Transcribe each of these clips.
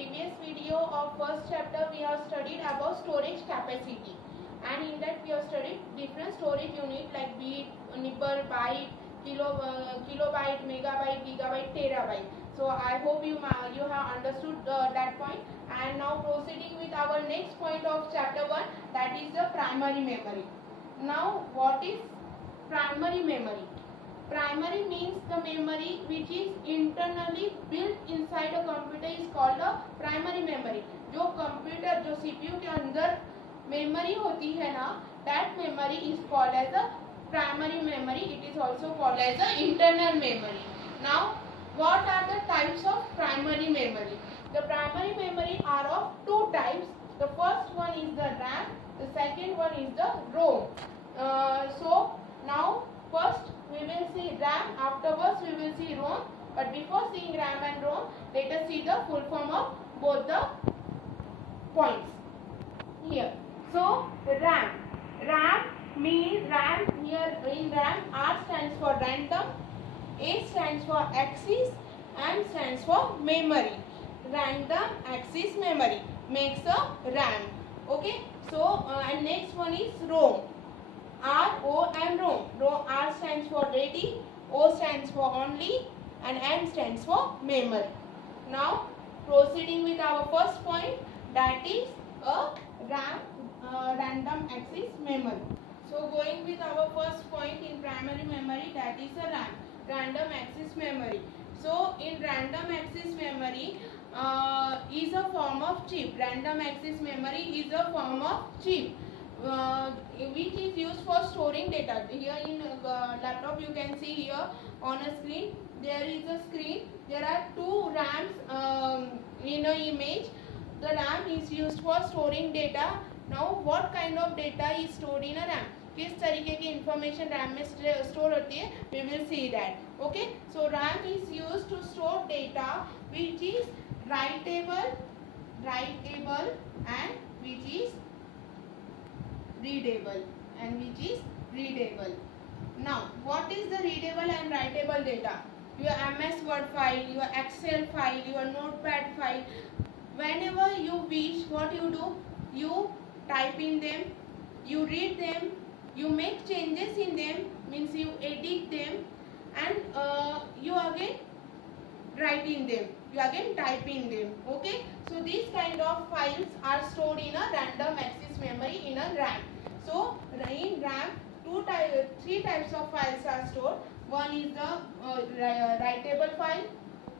previous video of first chapter we have studied about storage capacity, and in that we have studied different storage unit like bit, nibble, byte, kilobyte, megabyte, gigabyte, terabyte. So I hope you have understood that point. And now proceeding with our next point of chapter 1, that is the primary memory. Now what is primary memory? Primary means the memory which is internally built inside a computer is called a primary memory. जो computer जो CPU के अंदर memory होती है ना, that memory is called as a primary memory. It is also called as a internal memory. Now what are the types of primary memory? The primary memory are of two types. The first one is the RAM, the second one is the ROM. So now first we will see RAM, afterwards we will see ROM. But before seeing RAM and ROM, let us see the full form of both the points here. So RAM. RAM means RAM, here in RAM, R stands for random, A stands for axis, M stands for memory. Random access memory makes a RAM. Okay. So and next one is ROM. ROM, ROM. R stands for ready, O stands for only, and M stands for memory. Now proceeding with our first point, that is a RAM, random access memory. So going with our first point in primary memory, that is a RAM, random access memory. So in random access memory is a form of chip. Random access memory is a form of chip which is used for storing data. Here in laptop you can see here on a screen, there is a screen, there are two RAMs in an image. The RAM is used for storing data. Now what kind of data is stored in a RAM? किस तरीके की information RAM में store होती है, we will see that. Okay, so RAM is used to store data which is writable and which is readable Now what is the readable and writable data? Your MS Word file, your Excel file, your Notepad file. Whenever you wish, what you do? You type in them, you read them, you make changes in them, means you edit them, and you again write in them, you again type in them. Okay, so these kind of files are stored in a random access memory in a RAM. So in RAM, three types of files are stored. One is the writable file,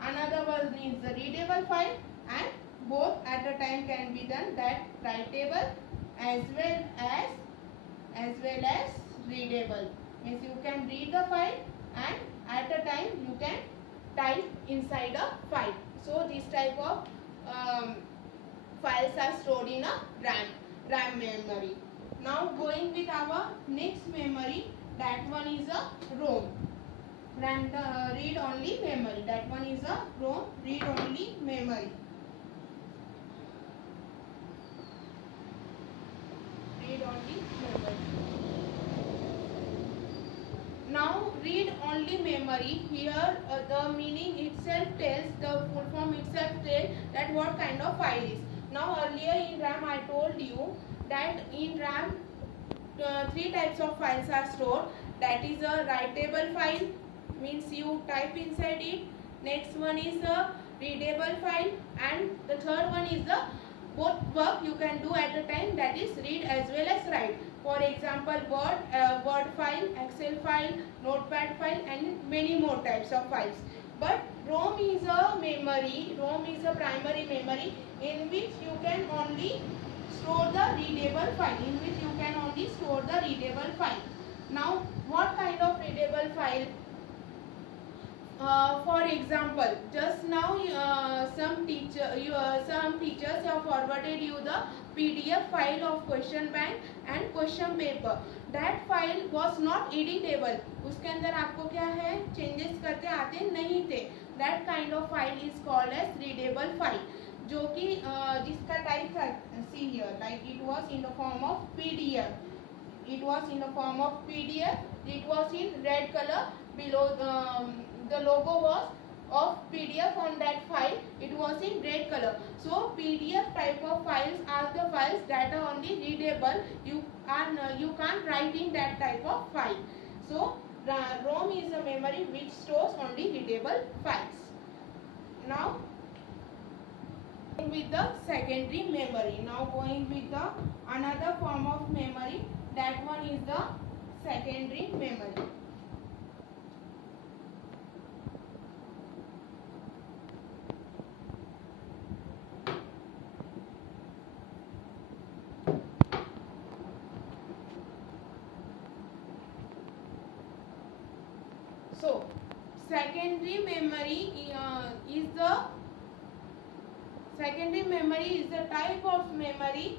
another one is the readable file, and both at a time can be done, that writable as well as readable. Means you can read the file and at a time you can type inside a file. So this type of files are stored in a RAM memory. Now going with our next memory, that one is a ROM, read only memory. That one is a ROM, read only memory. Read only memory. Now read only memory, here the meaning itself tells, the full form itself tells that what kind of file is. Now earlier in RAM I told you that in RAM three types of files are stored. That is a writable file, means you type inside it. Next one is a readable file, and the third one is the both work you can do at a time, that is read as well as write. For example, Word file, Excel file, Notepad file, and many more types of files. But ROM is a memory, ROM is a primary memory in which you can only store the readable file, Now what kind of readable file? For example, just now some teachers have forwarded you the PDF file of question bank and question paper. That file was not editable. उसके अंदर आपको क्या है, changes करते आते नहीं थे. That kind of file is called as readable file. जो कि जिसका type था, see here, like it was in the form of PDF. It was in the form of PDF. It was in red color. Below the logo was of PDF on that file. It was in red color. color. So PDF type of files are the files that are only readable. You can't write in that type of file. So ROM is a memory which stores only readable files. Now with the secondary memory. Now going with the another form of memory. That one is the secondary memory. So secondary memory is the type of memory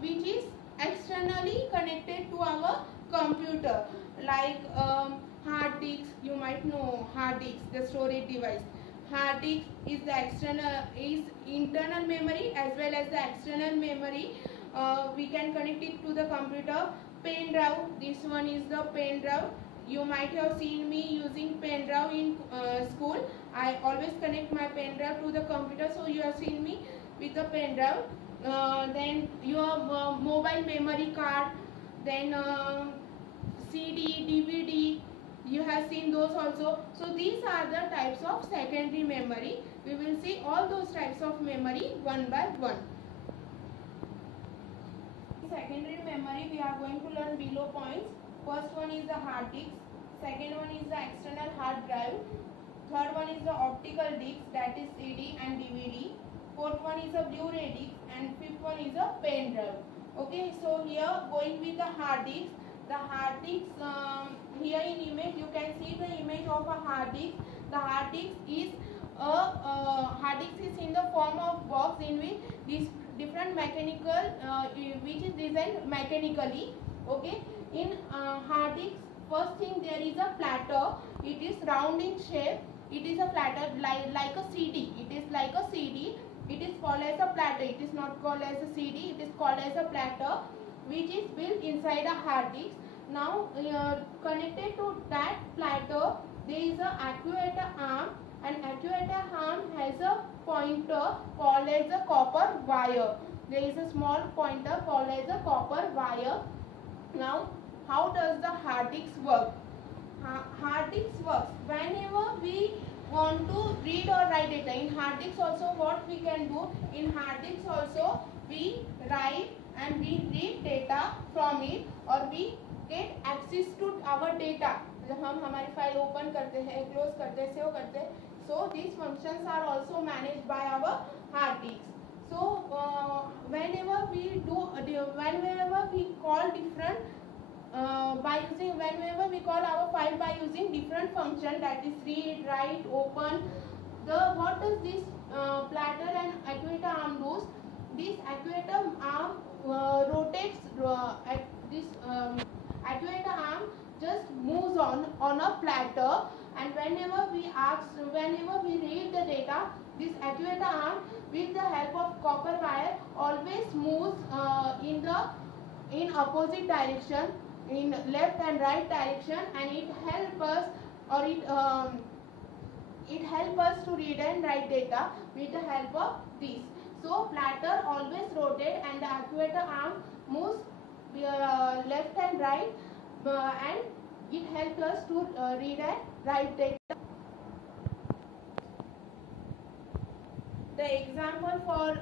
which is externally connected to our computer, like hard disks. You might know hard disks, the storage device. Hard disk is internal memory as well as the external memory. We can connect it to the computer. Pen drive, this one is the pen drive. You might have seen me using pen drive in school. I always connect my pen drive to the computer, so you have seen me with the pen drive. Then your mobile memory card, then CD, DVD, you have seen those also. So these are the types of secondary memory. We will see all those types of memory one by one. Secondary memory, we are going to learn below points. First one is the hard disk, second one is the external hard drive, third one is the optical disc, that is CD and DVD, fourth one is a Blu-ray disc, and fifth one is a pen drive. Okay, so here going with the hard disk. The hard disk, here in image you can see the image of a hard disk. The hard disk is in the form of box in which this different mechanical which is designed mechanically. Okay, in hard disk, first thing there is a platter. It is round in shape. It is a platter like a CD. It is like a CD. It is called as a platter. It is not called as a CD. It is called as a platter, which is built inside a hard disk. Now connected to that platter there is a actuator arm, and actuator arm has a pointer called as a copper wire. There is a small pointer called as a copper wire. Now how does the hard disk work? Hard disk works whenever we want to read or write data. In hard disk also what we can do, in hard disk also we write and we read data from it, or we get access to our data. जब हम हमारी file open करते हैं, close करते हैं, save करते हैं, so these functions are also managed by our hard disk. So whenever we call different whenever we call our file by using different function, that is read, write, open, what does this platter and actuator arm do? This actuator arm rotates, this actuator arm just moves on a platter, and whenever we read the data, this actuator arm with the help of copper wire always moves in opposite direction, in left and right direction, and it helps us to read and write data with the help of this. So platter always rotate and the actuator arm moves left and right, and it helps us to read and write data. The example for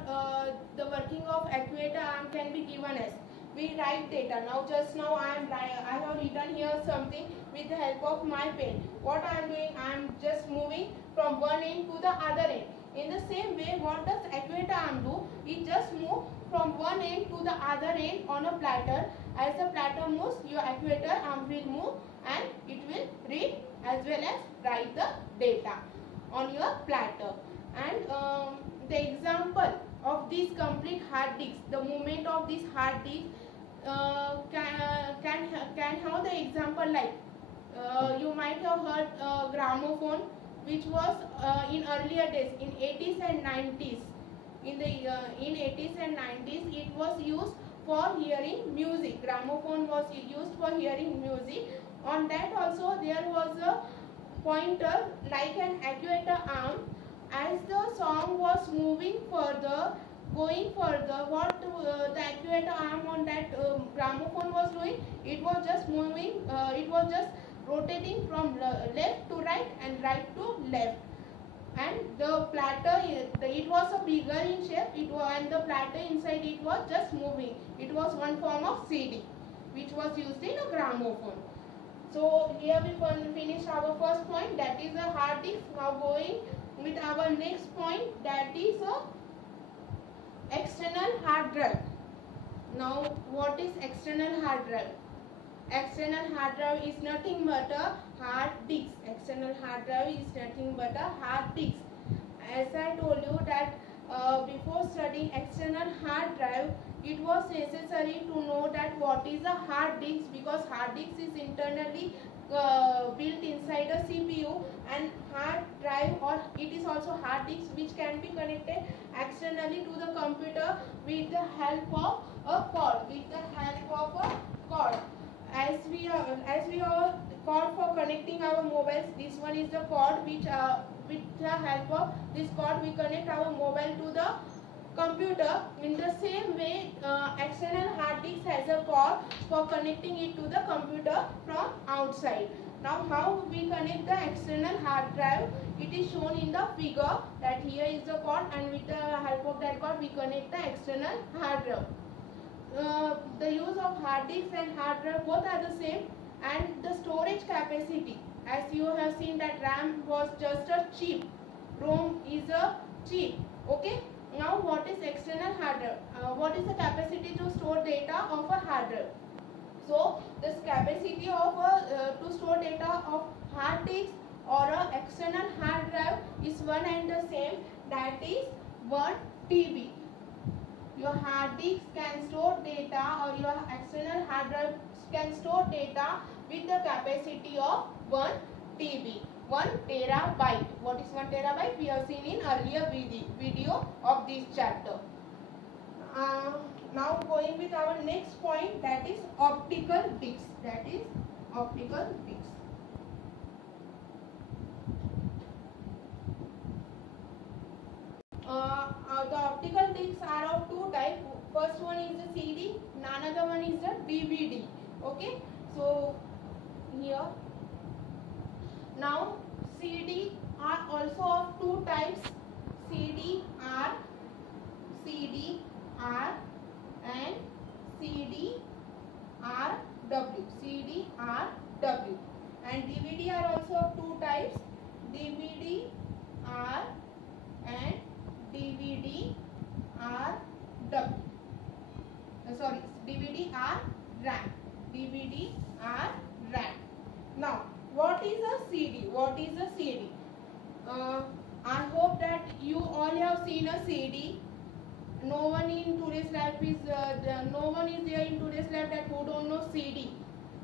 the working of actuator arm can be given as, we write data. Now just now I have written here something with the help of my pen. What I am doing, I am just moving from one end to the other end. In the same way, what does actuator arm do? It just moves from one end to the other end on a platter. As the platter moves, your actuator arm will move and it will read as well as write the data on your platter. And the example of this complete hard disk, the movement of this hard disk can have the example like you might have heard gramophone, which was in earlier days in 80s and 90s. In 80s and 90s, it was used for hearing music. Gramophone was used for hearing music. On that also there was a pointer like an actuator arm. As the sound was moving further, going further, what the actuator arm on that gramophone was doing, it was just moving, it was just rotating from left to right and right to left. And the platter, it was a bigger in shape, and the platter inside it was just moving. It was one form of CD which was used in a gramophone. So here we finish our first point, that is a hard disk. Now going with our next point, that is a external hard drive. Now what is external hard drive? External hard drive is nothing but a hard disk. External hard drive is nothing but a hard disk. As I told you that before studying external hard drive, it was necessary to know that what is a hard disk, because hard disk is internally built inside a CPU, and hard drive, or it is also hard disk, which can be connected externally to the computer with the help of a cord. As we are cord for connecting our mobiles, this one is the cord which with the help of this cord we connect our mobile to the computer. In the same way, external hard disk has a cord for connecting it to the computer from outside. Now how we connect the external hard drive, it is shown in the figure, that here is the cord, and with the help of that cord we connect the external hard drive. The use of hard disk and hard drive both are the same, and the storage capacity, as you have seen that RAM was just a chip, ROM is a chip. Okay. Now what is external hard drive? What is the capacity to store data of a hard drive? So this capacity of to store data of hard disk or a external hard drive is one and the same, that is 1 TB. Your hard disk can store data, or your external hard drive can store data with the capacity of 1 TB. 1 terabyte. What is 1 terabyte? We have seen in earlier video of this chapter. Now going with our next point, that is optical discs. That is optical discs. The optical discs are of two types. First one is the CD, another one is the DVD. Okay. So here. Now CD are also of two types, CDR and CDRW. And DVD are also of two types, DVD-R and DVD-RW. Sorry, DVD-R-RAM. DVD-R-RAM. Now, what is a CD? What is a CD? I hope that you all have seen a CD. No one in today's life is no one is there in today's life that who don't know CD.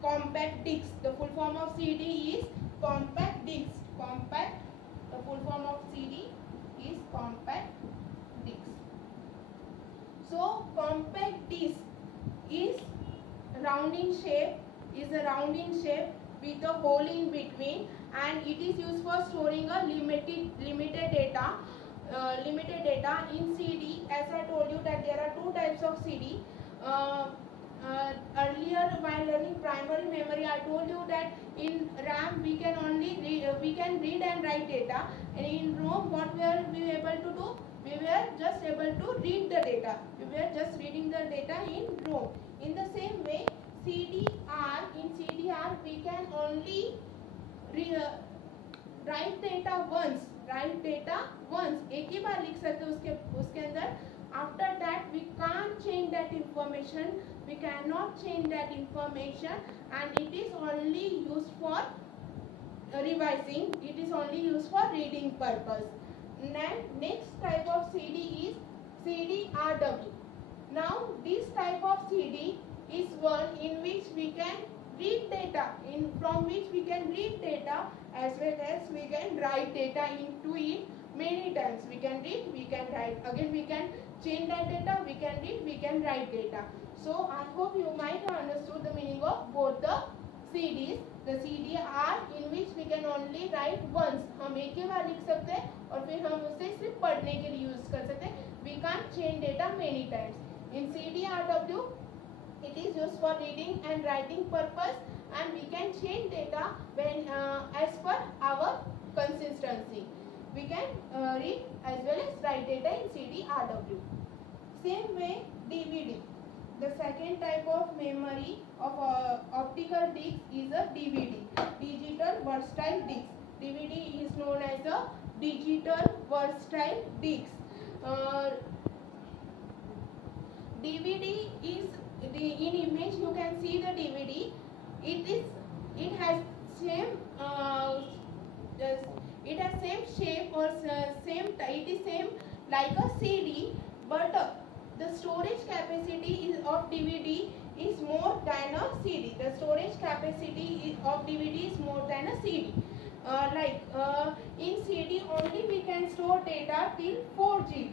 Compact disc. The full form of CD is compact disc. Compact. The full form of CD is compact disc. So compact disc is round in shape. Is a round in shape with a hole in between, and it is used for storing a limited data. In CD, as I told you that there are two types of CD. Earlier while learning primary memory, I told you that in RAM we can only read and write data, and in ROM what were we able to do? We were just able to read the data. We were just reading the data in ROM. In the same way, CDR, in CDR we can only write data once. एक ही बार लिख सकते हैं उसके अंदर. After that we can't change that information. We cannot change that information, and it is only used for revising. It is only used for reading purpose. Next type of CD is CDRW. Now this type of CD is one in which we can read data, from which we can read data as well as we can write data into it many times. We can read, we can write. Again we can change that data, we can read, we can write data. So I hope you might have understood the meaning of both the CDs. The CDR in which we can only write once. हम एक ही बार लिख सकते हैं और फिर हम उसे सिर्फ पढ़ने करने के लिए यूज कर सकते हैं. We can change data many times. In CDRW, it is used for reading and writing purpose, and we can change data when as per our consistency. We can read as well as write data in CDRW. Same way, DVD. The second type of memory of optical disc is a DVD, digital versatile disc. DVD is known as a digital versatile disc. DVD is in image you can see the DVD. It has same it has same shape or it is same like a CD, but the storage capacity of DVD is more than a CD. The storage capacity of DVD is more than a CD. In CD only we can store data till 4 GB.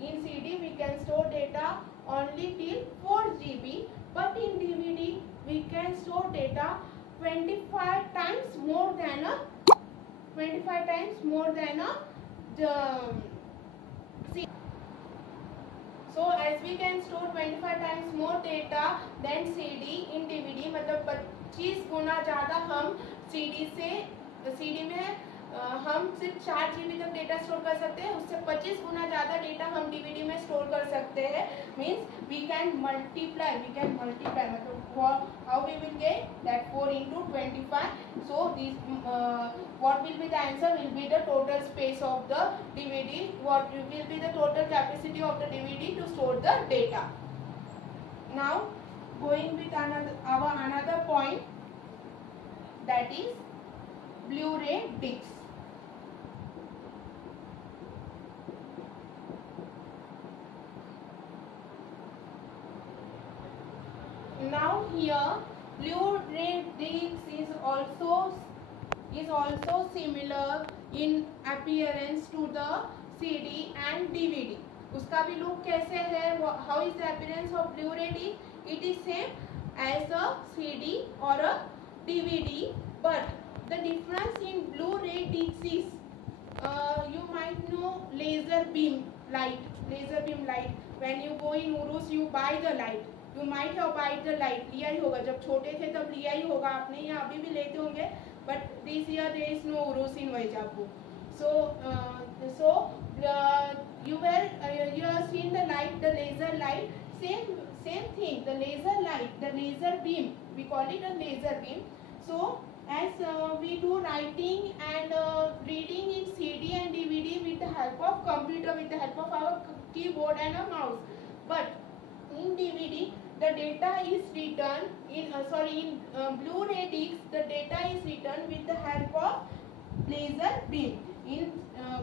In CD we can store data only till 4 GB, but in DVD we can store data 25 times more than a CD. So as we can store 25 times more data than CD in DVD, मतलब 25 गुना ज़्यादा हम CD में हम सिर्फ 4 GB तक data store कर सकते हैं, उससे 25 गुना ज़्यादा डेटा हम DVD में स्टोर कर सकते हैं. मीन्स वी कैन मल्टीप्लाई मतलब how we will get that 4 into 25. So this what will be the answer will be the total space of the DVD, what will be the total capacity of the DVD to store the data. Now going with another point, that is Blu-ray discs. Now here Blu-ray disc is also similar in appearance to the CD and DVD. उसका भी look कैसे है? How is the appearance of Blu-ray disc? It is same as a CD or a DVD, but the difference in Blu-ray disc is you might know laser beam light. When you go in Urus, you buy the light. You might have buy the light. लिया ही होगा, जब छोटे थे तब लिया ही होगा आपने, या अभी भी लेते होंगे. But this year there is no Urus in Vaijapu. So you have seen the light, the laser light. Same thing. The laser light, the laser beam. We call it a laser beam. So as we do writing and reading in CD and DVD with the help of computer, with the help of our keyboard and a mouse. But in DVD, the data is written in Blu-ray disc. The data is written with the help of laser beam. In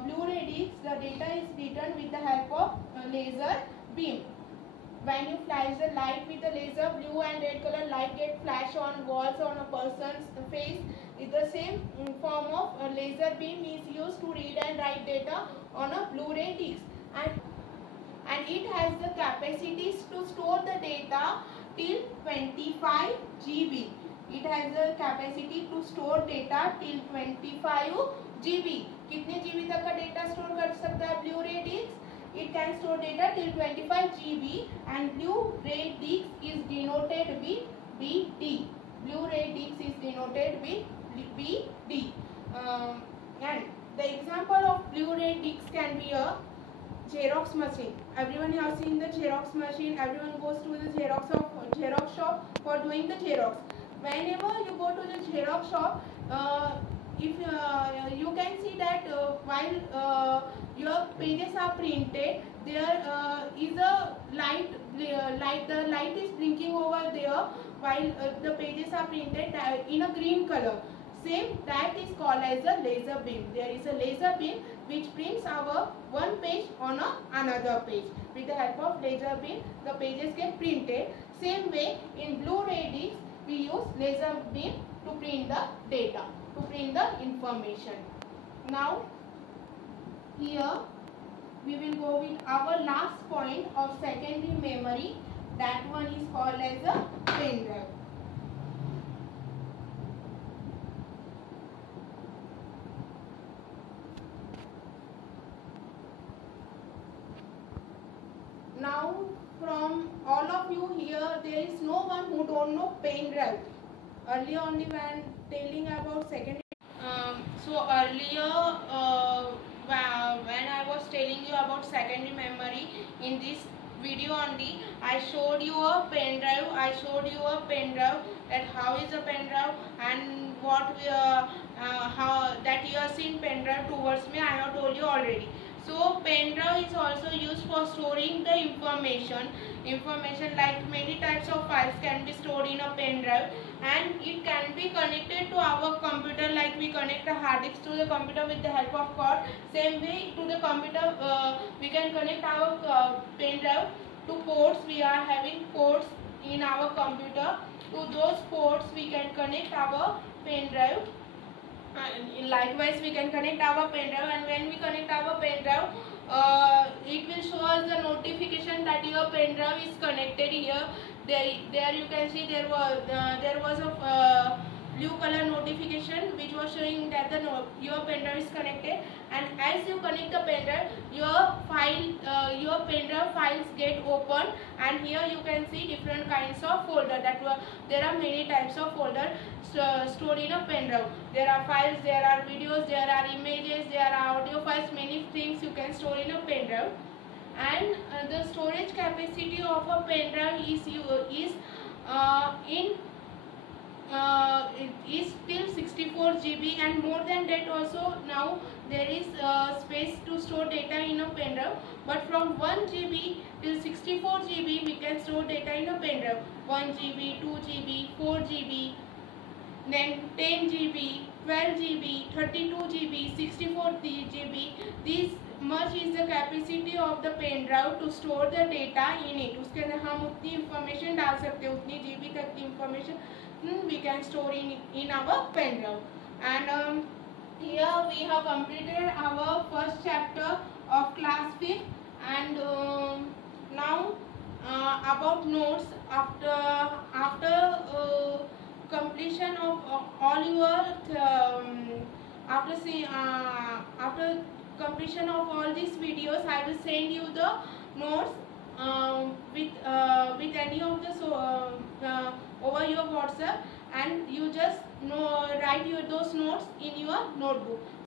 Blu-ray disc, the data is written with the help of laser beam. When you flash the light with the laser, blue and red color light get flash on walls on a person's face. It's the same form of laser beam is used to read and write data on a Blu-ray disc, and it has the capacities to store the data till 25 GB. It has the capacity to store data till 25 GB. कितने GB तक का data store कर सकता है Blu-ray disc? It can store data till 25 GB, and Blu-ray disc is denoted with BD. Blu-ray disc is denoted with BD. And the example of Blu-ray disc can be a Xerox machine. Everyone has seen the Xerox machine. Everyone goes to the Xerox shop for doing the Xerox. Whenever you go to the Xerox shop, if you can see that while your pages are printed, there is a light. The light is blinking over there while the pages are printed in a green color. Same, that is called as a laser beam. There is a laser beam which prints our one page on another page. With the help of laser beam, the pages get printed. Same way, in Blu-ray disc, we use laser beam to print the data, to print the information. Now, here we will go with our last point of secondary memory. That one is called as a pen drive. all of you here, there is no one who don't know pen drive. Earlier only when telling about secondary. So earlier when I was telling you about secondary memory, in this video only I showed you a pen drive. That how is a pen drive and what how that you have seen pen drive towards me, I have told you already. So pen drive is also used for storing the information like many types of files can be stored in a pen drive, and it can be connected to our computer, like we connect a hard disk to the computer with the help of cord. Same way to the computer we can connect our pen drive to ports. We are having ports in our computer. To those ports we can connect our pen drive. Likewise we can connect our pen drive, and when we connect our pen drive, it will show us the notification that your pen drive is connected here. There you can see there was a blue color notification which was showing that your pen drive is connected. And as you connect the pen drive, your pen drive files get open, and here you can see different kinds of folder. There are many types of folder stored in a pen drive. There are files, there are videos, there are images, there are audio files, many things you can store in a pen drive. And the storage capacity of a pen drive is till 64 GB, and more than that also. Now there is space to store data in a pen drive, but from 1 GB till 64 GB we can store data in a pen drive. 1 GB, 2 GB, 4 GB, then 10 GB, 12 GB, 32 GB, 64 GB. This much is the capacity of the pen drive to store the data in it. उसके अंदर हम उतनी information डाल सकते हैं, उतनी GB तक की information we can store in our pen drive. And here we have completed our first chapter of class 5th, and now about notes. After completion of all your after completion of all these videos, I will send you the notes with any of the over your WhatsApp, and you just write those notes in your notebook.